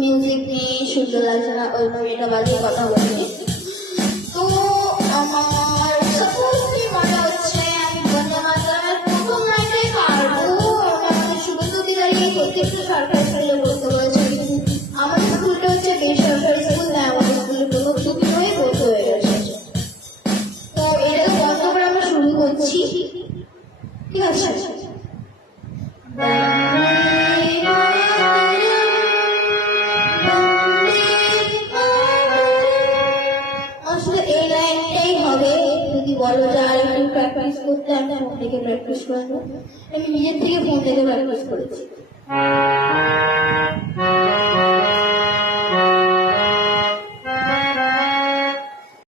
Music নিয়ে সুন্দর লাগছে না, ওইভাবে এটা বাজিয়ে কথা বলি। তো আমার সাপোজলি মনে হচ্ছে আমি বন্দে মাতরমের প্রথম লাইনটাই পারবো। আমাদের শুভেন্দু অধিকারী প্রত্যেকটা সরকারি স্কুলে পড়তে বলেছে, আমাদের স্কুলটা হচ্ছে বেসরকারি স্কুল, তাই আমাদের স্কুলে কোনো ছুটি হয়ে পড়তে হয়ে গেছে। তো এটা বন্ধ করে আমরা শুরু করছি, ঠিক আছে? আসলে এই লাইনটাই হবে, যদি বলো যে আর একটু প্র্যাকটিস করতে, আমি ফোন থেকে প্র্যাকটিস করবো। আমি নিজের থেকে ফোন থেকে প্র্যাকটিস করেছি।